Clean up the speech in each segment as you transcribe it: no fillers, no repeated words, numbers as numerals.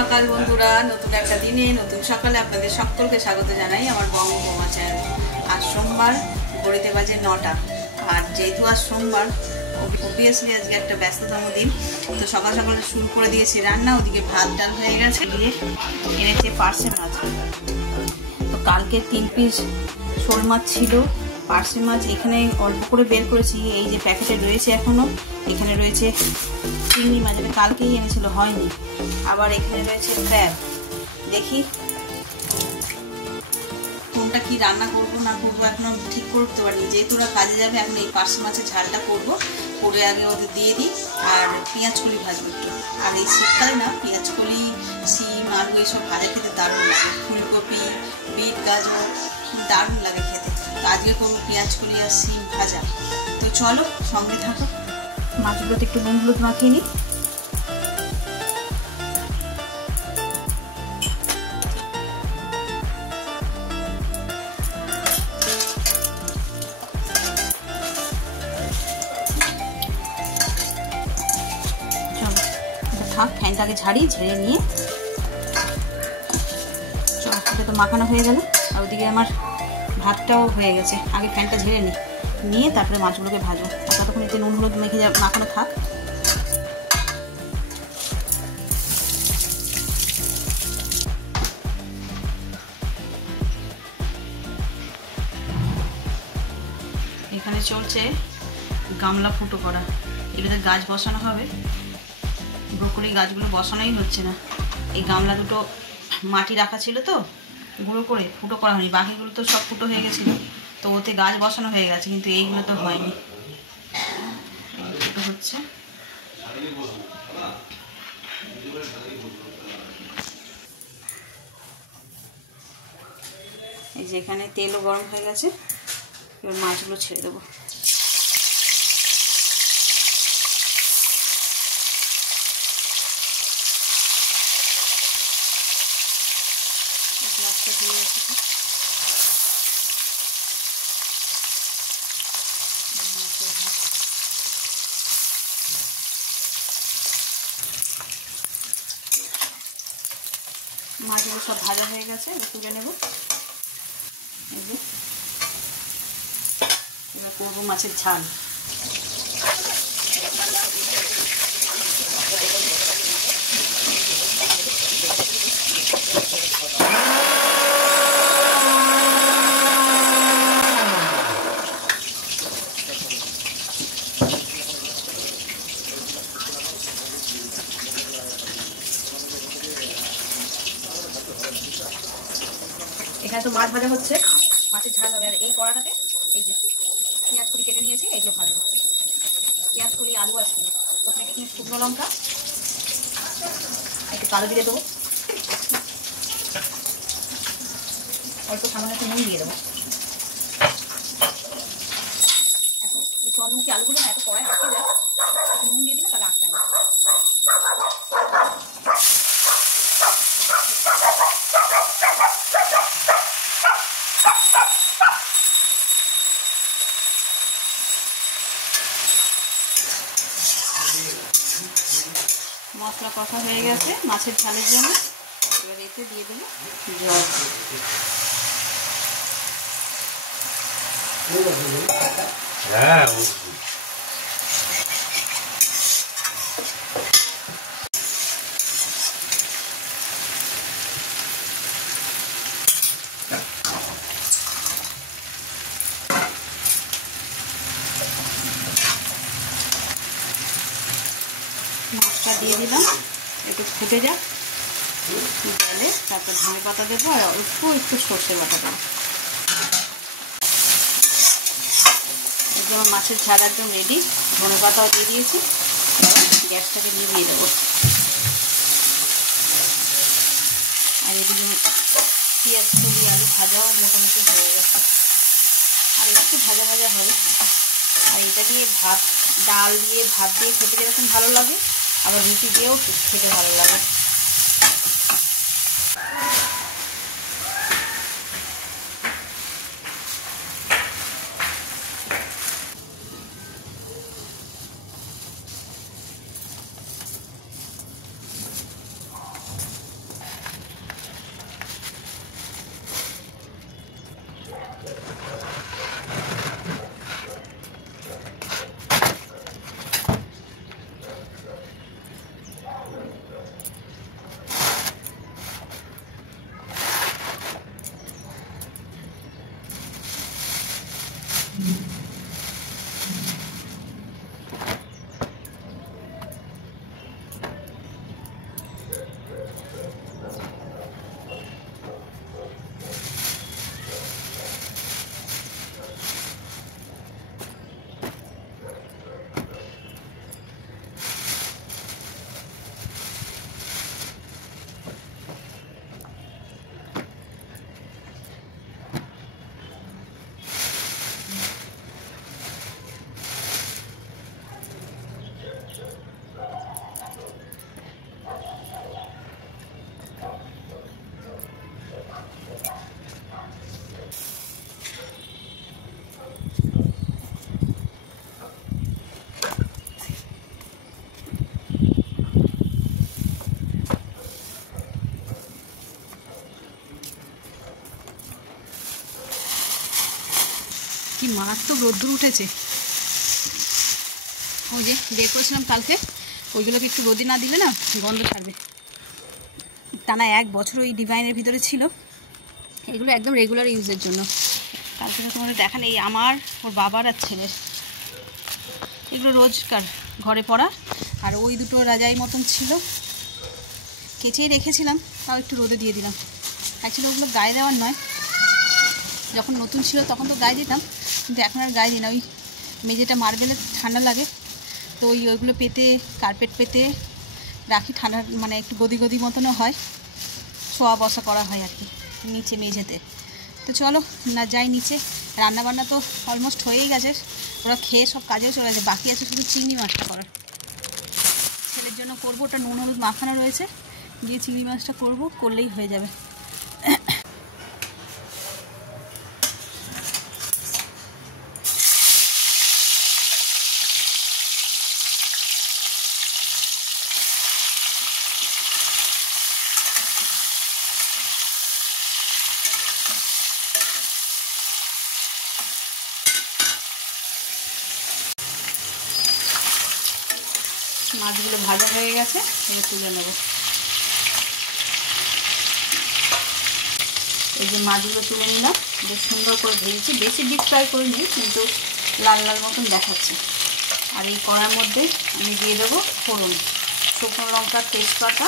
সকাল বন্ধুরা, নতুন একটা দিনে নতুন সকালে আপনাদের সকলকে স্বাগত জানাই আমার বঙ্গ বৌমা চ্যানেল। আজ সোমবার, ঘড়িতে বাজে 9টা। আর যেহেতু আজ সোমবার, অবভিয়াসলি আজকে একটা ব্যস্ততম দিন, তো সকাল সকালে শুরু করে দিয়েছি রান্না। ওদিকে ভাত ডাল হয়ে গেছে, দিয়ে এনেছে পার্সে মাছ। তো কালকে 3 পিস শোল মাছ ছিল, পার্সে মাছ এখানে অল্প করে বের করেছি। এই যে প্যাকেটে রয়েছে এখনো, এখানে রয়েছে চিংড়ি মাছ, এটা কালকেই এনেছিল, হয়নি। আবার এখানে রয়েছে ক্র্যাব। দেখি কোনটা কি রান্না করবো না করবো এখনো ঠিক করতে পারিনি। যেহেতু ওরা কাজে যাবে, এখন এই পার্সে মাছের ঝালটা করবো, করে আগে ওদের দিয়ে দিই। আর পেঁয়াজ কলি ভাজবো একটু। আর এই শীতকালে না পেঁয়াজ কলি, শিম, আলু এইসব ভাজা খেতে দারুণ লাগে। ফুলকপি, বিট, গাজর দারুণ লাগে খেতে। তো আজকে করবো পেঁয়াজ কলি আর শিম ভাজা। তো চলো সঙ্গে থাকো। মাছগুলোতে একটু নুন হলুদ মাখিয়ে নিই। ফ্যানটাকে ঝেড়ে নিয়ে এটা তো মাখানো হয়ে গেল। আর ওদিকে আমার ভাতটাও হয়ে গেছে। আগে ফ্যানটা ঝেড়ে নিয়ে তারপরে মাছগুলোকে ভাজবো। আর ততক্ষণ এতে নুন হলুদ মেখে মাখানো থাক। এখানে চলছে গামলা ফুটো করা। এটাতে গাছ বসানো হবে। ব্রোকলি গাছগুলো বসানোই হচ্ছে না। এই গামলা দুটো মাটি রাখা ছিল, তো গুঁড়ো করে ফুটো করা হয়নি। বাকিগুলো তো সব ফুটো হয়ে গেছিলো, তো ওতে গাছ বসানো হয়ে গেছে, কিন্তু এইগুলো তো হয়নি। ফুটো হচ্ছে। এই যে এখানে তেলও গরম হয়ে গেছে, এবার মাছগুলো ছেড়ে দেবো। গ্লাসটা দিয়ে এসেছি। মাছগুলো সব ভাজা হয়ে গেছে, তুলে নেব। এই যে এবার করবো মাছের ঝাল। এখানে তো মাছ ভাজা হচ্ছে, মাছের ঝাল হবে। আর এই কড়াটাতে এই যে পেঁয়াজ কুড়ি কেটে নিয়েছি, এইগুলো ভাজবো। পেঁয়াজ কুড়ি, আলু আছে, প্রথমে একটু শুকনো লঙ্কা, একটু কালো দিয়ে দেবো, অল্প সামান্য একটু নুন দিয়ে দেবো। এখন এই চন্দ্রমুখী আলুগুলো না এত কড়াই আটকে যায়, একটু নুন দিয়ে দিলে তাহলে আটকে না। মশলা কষা হয়ে গেছে মাছের ঝালের জন্য। এবার এতে দিয়ে দেবো জল। মাছটা দিয়ে দিলাম, একটু ফুটে যাক, জলে তারপর ধনে পাতা দেবো আর একটু সর্ষে বাটা দেবো। একদম মাছের ঝাল একদম রেডি। ধনে পাতাও দিয়ে দিয়েছি। গ্যাসটাকে নিভিয়ে দেবো। আর এদিকে পেঁয়াজ কলি, আলু ভাজাও মোটামুটি হয়ে গেছে, আর একটু ভাজা ভাজা হবে। আর এটা দিয়ে ডাল দিয়ে ভাত দিয়ে খেতে যেরকম ভালো লাগে, আবার রুটি দিয়েও খেতে ভালো লাগে। কি মারাত্মক রোদ্দুর উঠেছে। ওই যে বের করেছিলাম কালকে, ওইগুলোকে একটু রোদে না দিলে না গন্ধ ছাড়বে। টানা 1 বছর ওই ডিভাইনের ভিতরে ছিল। এগুলো একদম রেগুলার ইউজের জন্য। কালকে তোমাদের দেখান, এই আমার, ওর বাবার আর ছেলের, এগুলো রোজকার ঘরে পরা। আর ওই দুটো রাজাই মতন ছিল, কেচেই রেখেছিলাম, তাও একটু রোদে দিয়ে দিলাম। অ্যাকচুয়ালি ওগুলো গায়ে দেওয়ার নয়, যখন নতুন ছিল তখন তো গায়ে দিতাম, কিন্তু এখন আর গায়ে দিই না। ওই মেঝেটা মার্বেলে ঠান্ডা লাগে, তো ওইগুলো পেতে, কার্পেট পেতে রাখি, ঠান্ডা মানে একটু গদি গদি মতনও হয়, শোয়া বসা করা হয় আর কি নিচে মেঝেতে। তো চলো না যাই নিচে। রান্নাবান্না তো অলমোস্ট হয়েই গেছে, ওরা খেয়ে সব কাজেও চলে গেছে, বাকি আছে শুধু চিংড়ি মাছটা করার। ছেলের জন্য করবো, ওটা নুন হলুদ মাখানো রয়েছে, দিয়ে চিংড়ি মাছটা করবো, করলেই হয়ে যাবে। মাছগুলো ভাজা হয়ে গেছে, এবার তুলে নেব। এই যে মাছগুলো তুলে নিলাম, বেশ সুন্দর করে ভেজেছি, বেশি ডিপ ফ্রাই করিনি, কিন্তু লাল লাল মতন দেখাচ্ছে। আর এই কড়ার মধ্যে আমি দিয়ে দেবো ফোড়ন, শুকনো লঙ্কা, তেজপাতা,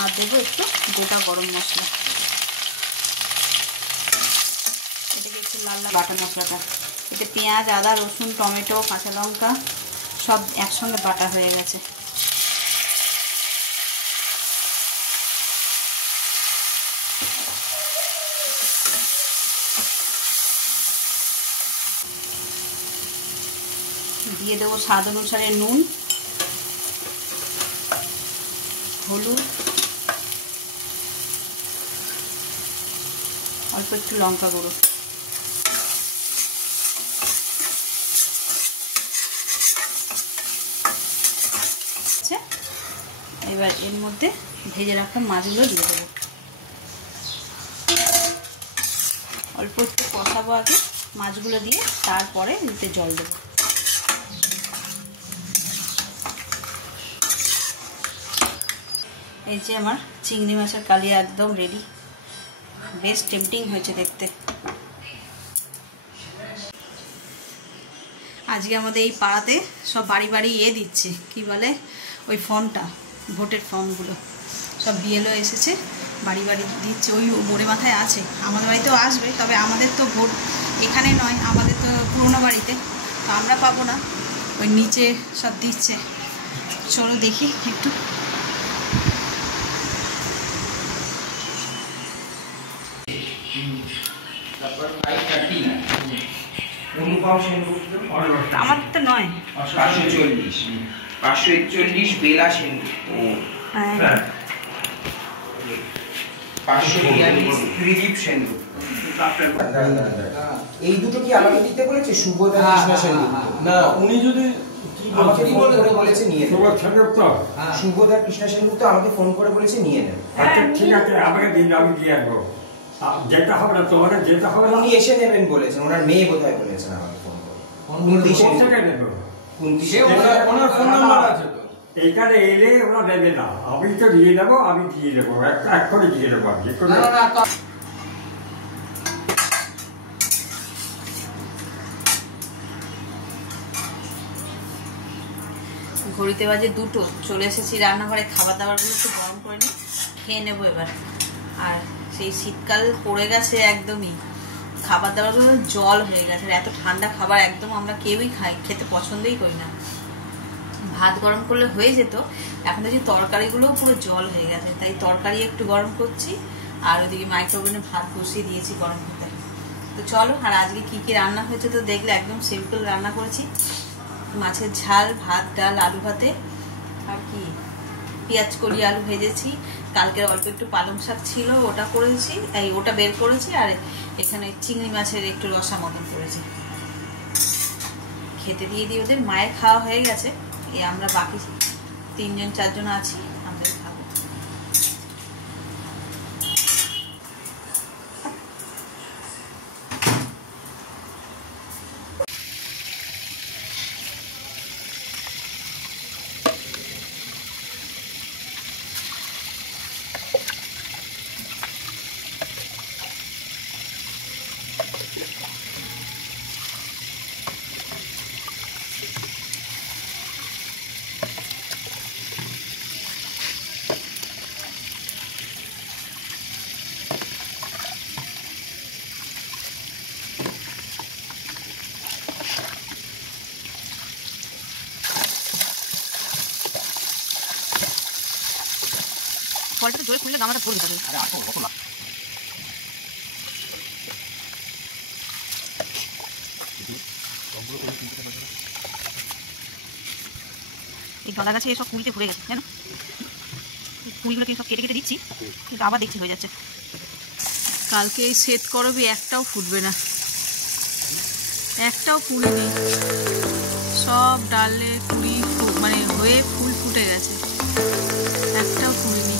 আর দেবো একটু গোটা গরম মশলা। এটাকে একটু লাল লাল বাটা মশলাটা, এতে পেঁয়াজ, আদা, রসুন, টমেটো, কাঁচা লঙ্কা সব একসঙ্গে বাটা হয়ে গেছে। দিয়ে দেবো স্বাদ অনুসারে নুন, হলুদ, অল্প একটু লঙ্কা গুঁড়ো। এবার এর মধ্যে ভেজে রাখা মাছগুলো দিয়ে দেবো, অল্প একটু কষাবো আগে মাছগুলো দিয়ে, তারপরে এতে জল দেবো। এই যে আমার চিংড়ি মাছের কালিয়া একদম রেডি, বেশ টেম্পটিং হয়েছে দেখতে। আজকে আমাদের এই পাড়াতে সব বাড়ি বাড়ি দিচ্ছে, কি বলে ওই ফর্মটা, ভোটের ফর্মগুলো সব বিএলও এসেছে, বাড়ি বাড়ি দিচ্ছে। ওই মোড়ে মাথায় আছে, আমাদের বাড়িতেও আসবে, তবে আমাদের তো ভোট এখানে নয়, আমাদের তো পুরোনো বাড়িতে, তো আমরা পাবো না, ওই নিচে সব দিচ্ছে। চলো দেখি একটু। আমার তো নয়, 541 বেলা সেনগুপ্ত, 542 ত্রিদীপ সেনগুপ্ত। এই দুটো কি আমাকে দিতে বলেছে? শুভদা কৃষ্ণা সেনগুপ্ত না, উনি যদি আমাকে ফোন করে বলেছে নিয়ে নেন। শুভদা কৃষ্ণা সেনগুপ্ত আমাকে ফোন করে বলেছে নিয়ে নেন। আচ্ছা ঠিক আছে, আমাকে দিন, আমি দিয়ে আসবো। যেতে হবে না তোমাকে, যেতে হবে না। উনি এসে নেবেন বলেছেন, ওনার মেয়ে বোধহয় বলেছেন আমাকে ফোন করে। ওনার ফোন নাম্বার আছে তো, এইখানে এলে ওরা দেবে না, আমি তো দিয়ে দেবো, আমি দিয়ে দেবো, এক করে দিয়ে দেবো। ঘড়িতে বাজে 2টো, চলে এসেছি রান্নাঘরে, খাবার দাবারগুলো একটু গরম করে নিই, খেয়ে নেবো এবার। আর সেই শীতকাল পড়ে গেছে একদমই, খাবার দাবারগুলো জল হয়ে গেছে, আর এত ঠান্ডা খাবার একদম আমরা কেউই খেতে পছন্দই করি না। ভাত গরম করলে হয়ে যেত, এখন দেখছি তরকারিগুলোও পুরো জল হয়ে গেছে, তাই তরকারি একটু গরম করছি, আর ওইদিকে মাইক্রোওভেনে ভাত বসিয়ে দিয়েছি গরম হতে। তো চলো, আর আজকে কি কি রান্না হয়েছে তো দেখলে, একদম সিম্পল রান্না করেছি, মাছের ঝাল, ভাত, ডাল, আলু ভাতে, আর কি পেঁয়াজ কলি আলু ভেজেছি, কালকের অল্প একটু পালং শাক ছিল ওটা করেছি, ওটা বের করেছি, আর এখানে চিংড়ি মাছের একটু রসা মতন করেছি। খেতে দিয়ে দিয়ে ওদের, মায়ের খাওয়া হয়ে গেছে, আমরা বাকি 3জন 4জন আছি, আমাদের খাবো। কলটা জোরে খুললে গামাটা পড়ে যাবে। এই ডলা গাছে এসব কুড়িতে ফুরে গেছে জানো, কুড়িগুলোকে সব কেটে কেটে দিচ্ছি, কিন্তু আবার দেখছি হয়ে যাচ্ছে। কালকে এই সেট করবি একটাও ফুটবে না, একটাও ফুলেনি, সব ডালে কুড়ি মানে হয়ে ফুল ফুটে গেছে, একটাও ফুলেনি।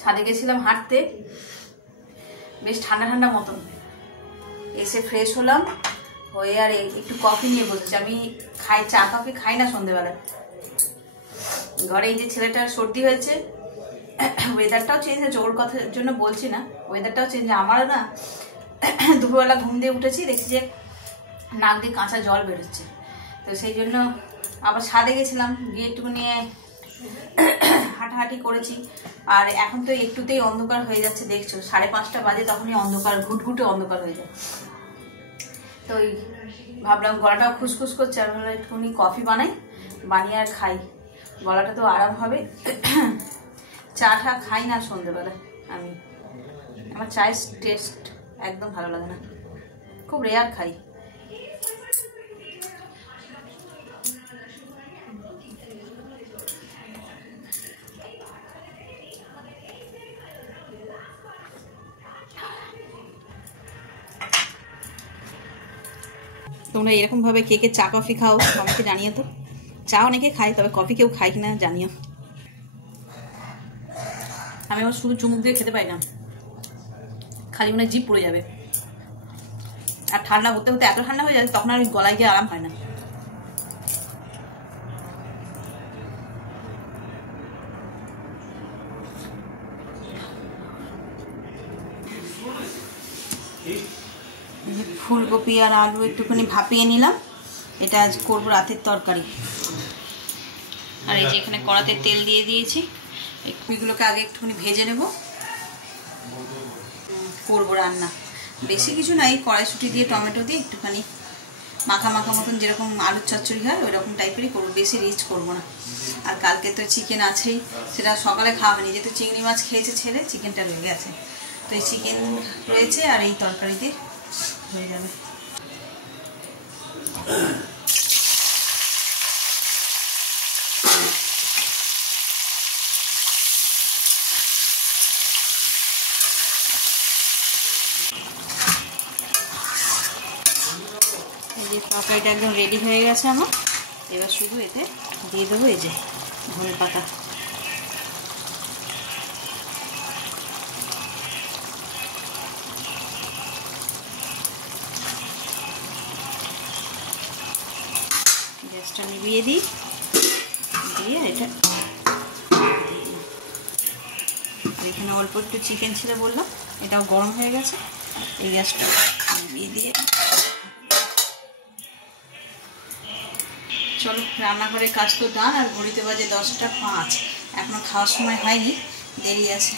ছাদে গেছিলাম হাঁটতে, বেশ ঠান্ডা ঠান্ডা মতন, এসে ফ্রেশ হলাম, হয়ে আর একটু কফি নিয়ে বসেছি। আমি খাই চা কফি খাই না সন্ধ্যেবেলায়। ঘরে এই যে ছেলেটার সর্দি হয়েছে, ওয়েদারটাও চেঞ্জ হয়েছে, ওর কথার জন্য বলছি না, ওয়েদারটাও চেঞ্জ। আমারও না দুপুরবেলা ঘুম দিয়ে উঠেছি, দেখছি যে নাক দিয়ে কাঁচা জল বেরোচ্ছে, তো সেই জন্য আবার ছাদে গেছিলাম, গিয়ে একটু নিয়ে হাঁটাহাঁটি করেছি। আর এখন তো একটুতেই অন্ধকার হয়ে যাচ্ছে, দেখছো 5:30 বাজে, তখনই অন্ধকার, ঘুটঘুটে অন্ধকার হয়ে যায়। তো ভাবলাম গলাটাও খুসখুস করছে, আর ভাবলাম একটুখানি কফি বানাই, বানিয়ে আর খাই, গলাটা তো আরাম হবে। চা টা খাই না সন্ধ্যেবেলায় আমি, আমার চায়ের টেস্ট একদম ভালো লাগে না, খুব রেয়ার খাই। তোমরা এরকমভাবে কে কে চা কফি খাও আমাকে জানিও তো। চা অনেকে খায়, তবে কফি কেউ খায় কিনা জানিও। আমি আমার শুধু চুমুক দিয়ে খেতে পাই না, খালি মনে জিভ পড়ে যাবে। আর ঠান্ডা হতে হতে এত ঠান্ডা হয়ে যায়, তখন আর গলায় গিয়ে আরাম হয় না। ফুলকপি আর আলু একটুখানি ভাপিয়ে নিলাম, এটা আজ করবো রাতের তরকারি। আর এই যে এখানে কড়াতে তেল দিয়ে দিয়েছি, এই কুইগুলোকে আগে একটুখানি ভেজে নেব, করবো রান্না। বেশি কিছু না, এই কড়াইশুঁটি দিয়ে টমেটো দিয়ে একটুখানি মাখা মাখা মতন, যেরকম আলুর চচ্চড়ি হয় ওই রকম টাইপেরই করবো, বেশি রিচ করবো না। আর কালকে তো চিকেন আছেই, সেটা সকালে খাওয়া হয়নি, যেহেতু চিংড়ি মাছ খেয়েছে ছেলে, চিকেনটা রয়ে গেছে, তো এই চিকেন রয়েছে আর এই তরকারিতে হয়ে যাবে। এই যে তরকারিটা একদম রেডি হয়ে গেছে আমার, এবার শুধু এতে দিয়ে দেবো এই যে ধনে পাতা। গ্যাসটা নিভিয়ে দিই, দিয়ে এটা আর এখানে অল্প একটু চিকেন ছিল বললাম, এটাও গরম হয়ে গেছে, এই গ্যাসটা নিভিয়ে দিয়ে চলো রান্নাঘরে কাজ তো ডান। আর ঘড়িতে বাজে 10টা 5, এখনো খাওয়ার সময় হয়নি, দেরি আছে।